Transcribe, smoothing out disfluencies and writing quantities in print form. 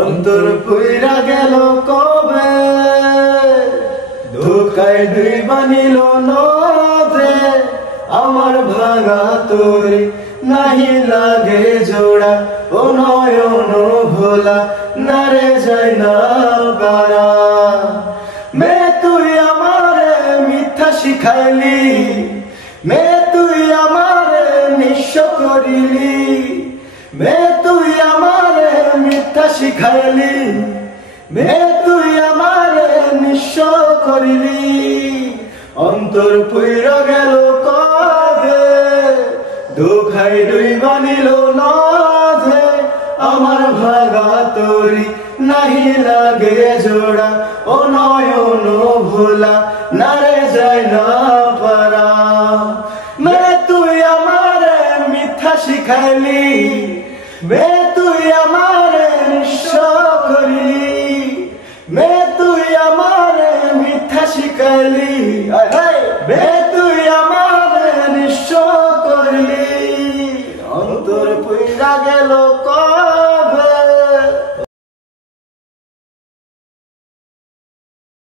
অন্তর পুইরা গেল কবে, ধোকায় দুই বানিল নদে, আমার ভাঙা তোরে নাহি লাগে জোড়া, ও নয়ন ভোলা নারে যায় না পারা। মে তুই আমারে মিথ্যা শিখাইলি, মে তুই আমারে নিঃস্ব করিলি, মে তুই আমারে মিথ্যা শিখাইলি, মে তুই আমারে নিঃস্ব করিলি। অন্তর পুইরা গেল কবে, ধোকায় দুই বানিল নদে, আমার ভাগা তোরি নাহি লাগে জোড়া, ও নয়ন ভোলা নারে যায় না পারা। মে তুই আমারে মিথ্যা শিখাইলি, মে তুই আমারে নিঃস্ব করিলি, মে তুই আমারে মিথ্যা শিখাইলি, মে